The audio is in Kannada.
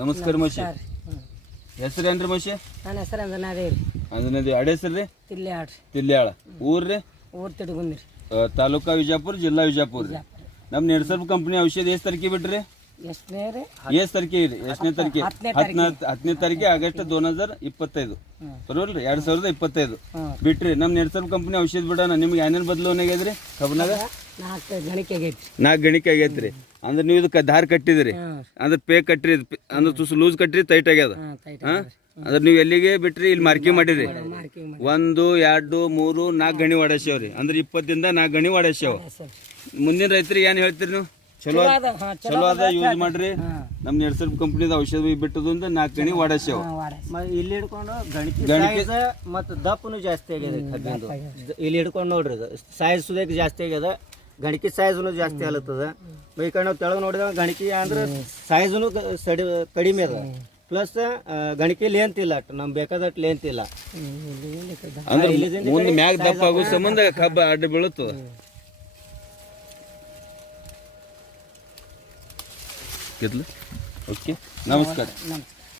ನಮಸ್ಕಾರ ಮಶಿ ಹೆಸರೇನ್ರಿ ಮಶಿ ನನ್ನ ಹೆಸರು ಅಂಜನಾದೇವ್ರಿ ಅಂಜನಾದೇವಿ ಅಡೆ ಹೆಸರು ರೀ ತಿಲ್ಯಾಳ ತಿಲ್ಯಾಳ ಊರ್ರಿ ಊರು ತಿಡ್ಗುಂದ್ರಿ ತಾಲೂಕಾ ವಿಜಯಪುರ ಜಿಲ್ಲಾ ವಿಜಯಪುರ ರೀ ನಮ್ಮ ನೆಡ್ಸರ್ಪ್ ಕಂಪ್ನಿ ಔಷಧ ಎಷ್ಟು ತಾರೀಕಿಗೆ ಬಿಟ್ರಿ ಎಷ್ಟನೇ ರೀ ಎಷ್ಟು ತಾರೀಕಿಗೆ ರೀ ಎಷ್ಟನೇ ತಾರೀಕಿಗೆ 10ನೇ ತಾರೀಕಿಗೆ ಆಗಸ್ಟ್ 2025 ಬರೋಲ್ರಿ 2025 ಬಿಟ್ರಿ ನಮ್ಮ ನೆಡ್ಸರ್ಪ್ ಕಂಪ್ನಿ ಔಷಧ ಬಿಡೋಣ ನಿಮ್ಗೆ ಏನೇನು ಬದಲಾವಣೆ ಆಗ್ಯದ್ರಿ ಕಬ್ಬನಾಗ 4 ಗಣಿಕೆ ಆಗೈತಿ 4 ಗಣಿಕೆ ಆಗೈತ್ರಿ ಅಂದ್ರೆ ನೀವು ಇದಕ್ಕೆ ದಾರ ಕಟ್ಟಿದ್ರಿ ಅಂದ್ರೆ ಪೇ ಕಟ್ರಿ ಅಂದ್ರೆ ತುಸು ಲೂಸ್ ಕಟ್ರಿ ಟೈಟ್ ಆಗ್ಯದ ಅಂದ್ರೆ ನೀವು ಎಲ್ಲಿಗೆ ಬಿಟ್ರಿ ಇಲ್ಲಿ ಮಾರ್ಕಿಂಗ್ ಮಾಡಿರಿ 1 2 3 4 ಗಣಿ ವಾಡಸ್ಯಾವ್ರಿ ಅಂದ್ರೆ 20 ದಿಂದ 4 ಗಣಿ ವಾಡಸ್ಯಾವ ಮುಂದಿನ ರೈತರಿಗೆ ಏನ್ ಹೇಳ್ತೀರಿ ನೀವು ಚಲೋ ಅದ ಯೂಸ್ ಮಾಡ್ರಿ ನಮ್ ನೆಡ್ಸರ್ಪ್ ಕಂಪ್ನಿದ ಔಷಧ ಬಿಟ್ಟದಿಂದ 4 ಗಣಿ ವಾಡಸ್ಯಾವ ಇಲ್ಲಿ ಹಿಡ್ಕೊಂಡು ಗಣಿಕೆ ಮತ್ತು ದಪ್ಪನು ಜಾಸ್ತಿ ಆಗ್ಯದ ಕಬ್ಬಿಂದು ಇಲ್ಲಿ ಹಿಡ್ಕೊಂಡು ನೋಡ್ರಿ ಸೈಜ್ ಸುದೇಕ್ ಜಾಸ್ತಿ ಆಗ್ಯದ ಗಣಿಕೆ ಸೈಜ್ನು ಜಾಸ್ತಿ ಆಲತ್ತದ ಈ ಕಡೆ ನಾವು ತೆಳಗೆ ನೋಡಿದಾಗ ಗಣಿಕೆ ಅಂದ್ರೆ ಸೈಜ್ನು ಕಡಿಮೆ ಅದ ಪ್ಲಸ್ ಗಣಿಕೆ ಲೇಂತ್ ಇಲ್ಲ ನಮ್ಗೆ ಬೇಕಾದಟ್ಟು ಲೇಂತ್ ಇಲ್ಲ ಅಂದ್ರೆ ಮುಂದೆ ಮ್ಯಾಗ ದಪ್ಪ ಆಗೋ ಸಂಬಂಧ ಕಬ್ಬ ಅಡ್ಡ ಬೀಳುತ್ತದ ಓಕೆ ನಮಸ್ಕಾರ